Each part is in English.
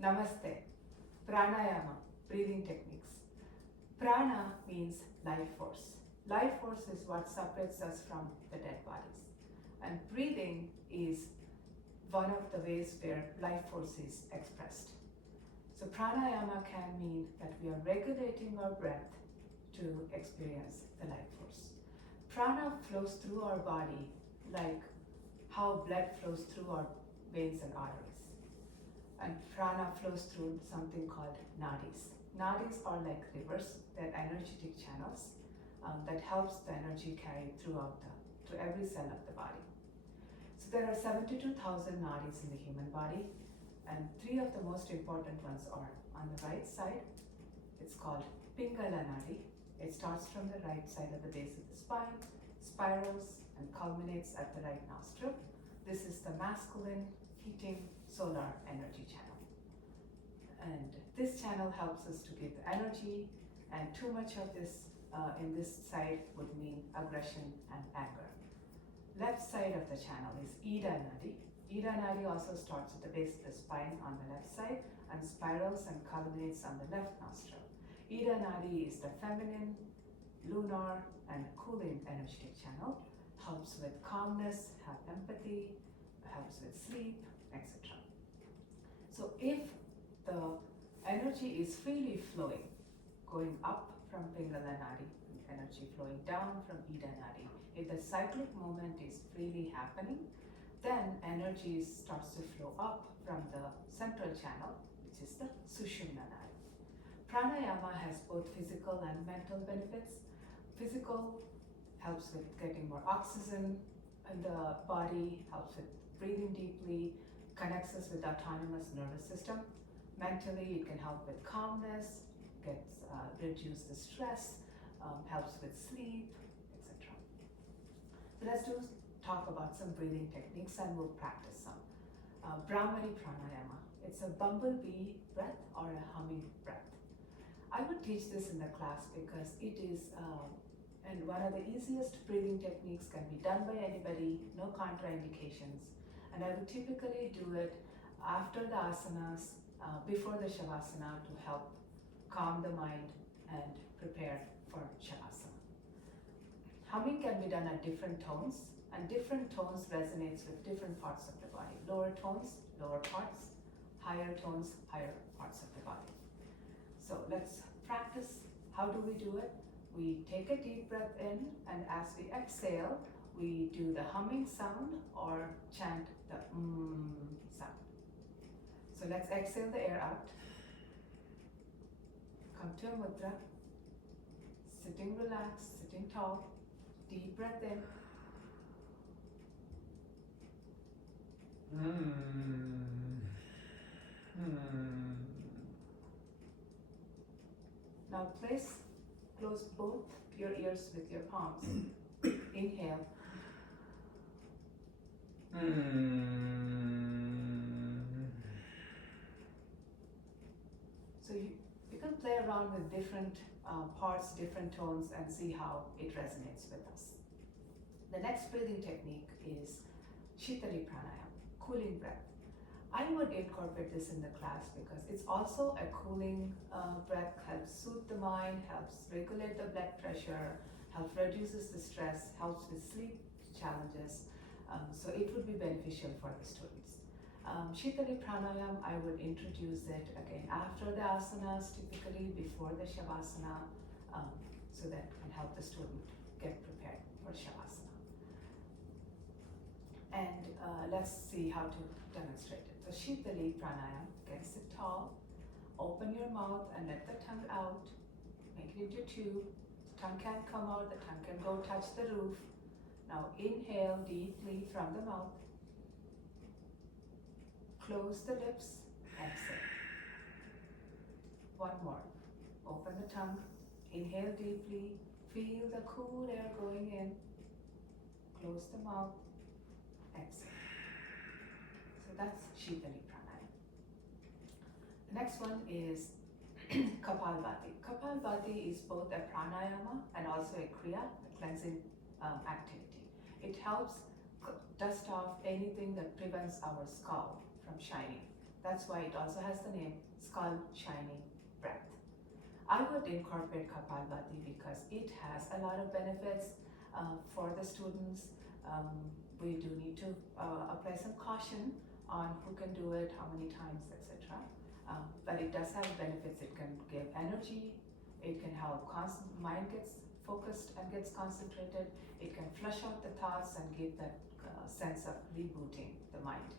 Namaste. Pranayama, breathing techniques. Prana means life force. Life force is what separates us from the dead bodies. And breathing is one of the ways where life force is expressed. So pranayama can mean that we are regulating our breath to experience the life force. Prana flows through our body like how blood flows through our veins and arteries. And prana flows through something called nadis. Nadis are like rivers, they're energetic channels that helps the energy carry to every cell of the body. So there are 72,000 nadis in the human body, and three of the most important ones are on the right side. It's called Pingala Nadi. It starts from the right side of the base of the spine, spirals and culminates at the right nostril. This is the masculine, heating, solar energy channel. And this channel helps us to give energy, and too much of this in this side would mean aggression and anger. Left side of the channel is Ida Nadi. Ida Nadi also starts at the base of the spine on the left side and spirals and culminates on the left nostril. Ida Nadi is the feminine, lunar, and cooling energetic channel. Helps with calmness, have empathy, helps with sleep, etc. So if the energy is freely flowing, going up from Pingala Nadi, energy flowing down from Ida Nadi, if the cyclic movement is freely happening, then energy starts to flow up from the central channel, which is the Sushumna Nadi. Pranayama has both physical and mental benefits. Physical helps with getting more oxygen in the body, helps with breathing deeply, connects us with the autonomous nervous system. Mentally, it can help with calmness, reduce the stress, helps with sleep, etc. Let's talk about some breathing techniques and we'll practice some. Brahmari Pranayama. It's a bumblebee breath or a humming breath. I would teach this in the class because it is and one of the easiest breathing techniques, can be done by anybody, no contraindications. And I would typically do it after the asanas, before the shavasana to help calm the mind and prepare for shavasana. Humming can be done at different tones, and different tones resonates with different parts of the body. Lower tones, lower parts, higher tones, higher parts of the body. So let's practice. How do we do it? We take a deep breath in, and as we exhale, we do the humming sound or chant the sound. So let's exhale the air out. Come to a mudra. Sitting relaxed, sitting tall. Deep breath in. Now close both your ears with your palms. Inhale. So you can play around with different parts, different tones, and see how it resonates with us. The next breathing technique is Shitali Pranayama, cooling breath. I would incorporate this in the class because it's also a cooling breath, helps soothe the mind, helps regulate the blood pressure, helps reduces the stress, helps with sleep challenges. So it would be beneficial for the students. Shitali Pranayam, I would introduce it again after the asanas, typically before the shavasana, so that can help the student get prepared for shavasana. And let's see how to demonstrate it. So Shitali Pranayam, again sit tall, open your mouth and let the tongue out, make it into tube. The tongue can come out, the tongue can go touch the roof. Now inhale deeply from the mouth, close the lips, exhale. One more, open the tongue, inhale deeply, feel the cool air going in, close the mouth, exhale. So that's Shitali Pranayama. The next one is Kapalbhati. Kapalbhati is both a pranayama and also a kriya, a cleansing activity. It helps dust off anything that prevents our skull from shining. That's why it also has the name skull shining breath. I would incorporate Kapalbhati because it has a lot of benefits for the students. We do need to apply some caution on who can do it, how many times, etc. But it does have benefits. It can give energy. It can help mind gets focused and gets concentrated. It can flush out the thoughts and give that sense of rebooting the mind.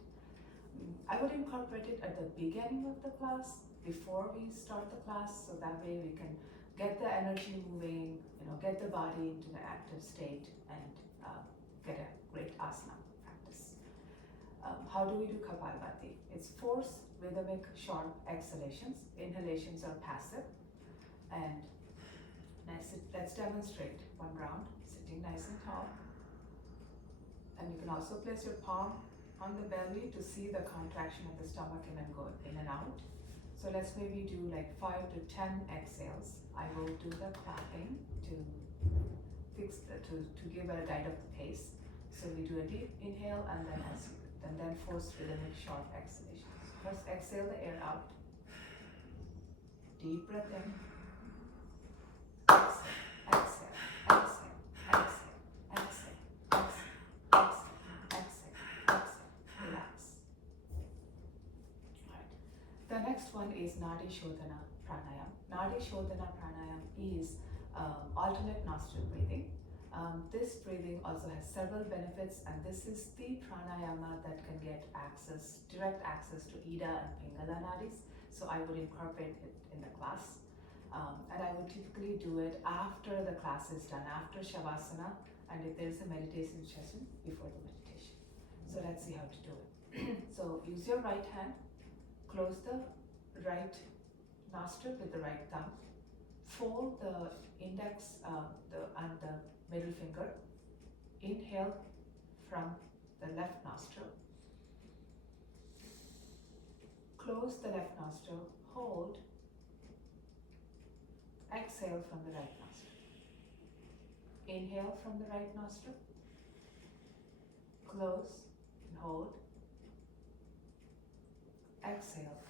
I would incorporate it at the beginning of the class before we start the class, so that way we can get the energy moving, get the body into the active state and get a great asana practice. How do we do Kapalbhati? It's force, rhythmic, sharp exhalations. Inhalations are passive. And let's demonstrate one round, sitting nice and tall. And you can also place your palm on the belly to see the contraction of the stomach in and go in and out. So let's maybe do like 5 to 10 exhales. I will do the clapping to give a guide of the pace. So we do a deep inhale and then force rhythmic short exhalations. First exhale the air out. Deep breath in. Exhale, exhale, exhale, exhale, exhale, exhale, exhale, exhale, relax. Alright. The next one is Nadi Shodhana Pranayam. Nadi Shodhana Pranayam is alternate nostril breathing. This breathing also has several benefits, and this is the pranayama that can get direct access to Ida and Pingala nadis. So I would incorporate it in the class. And I would typically do it after the class is done, after Shavasana, and if there's a meditation session, before the meditation. So let's see how to do it. So use your right hand, close the right nostril with the right thumb, fold the index and the middle finger, inhale from the left nostril, close the left nostril, hold, exhale from the right nostril. Inhale from the right nostril, close and hold, exhale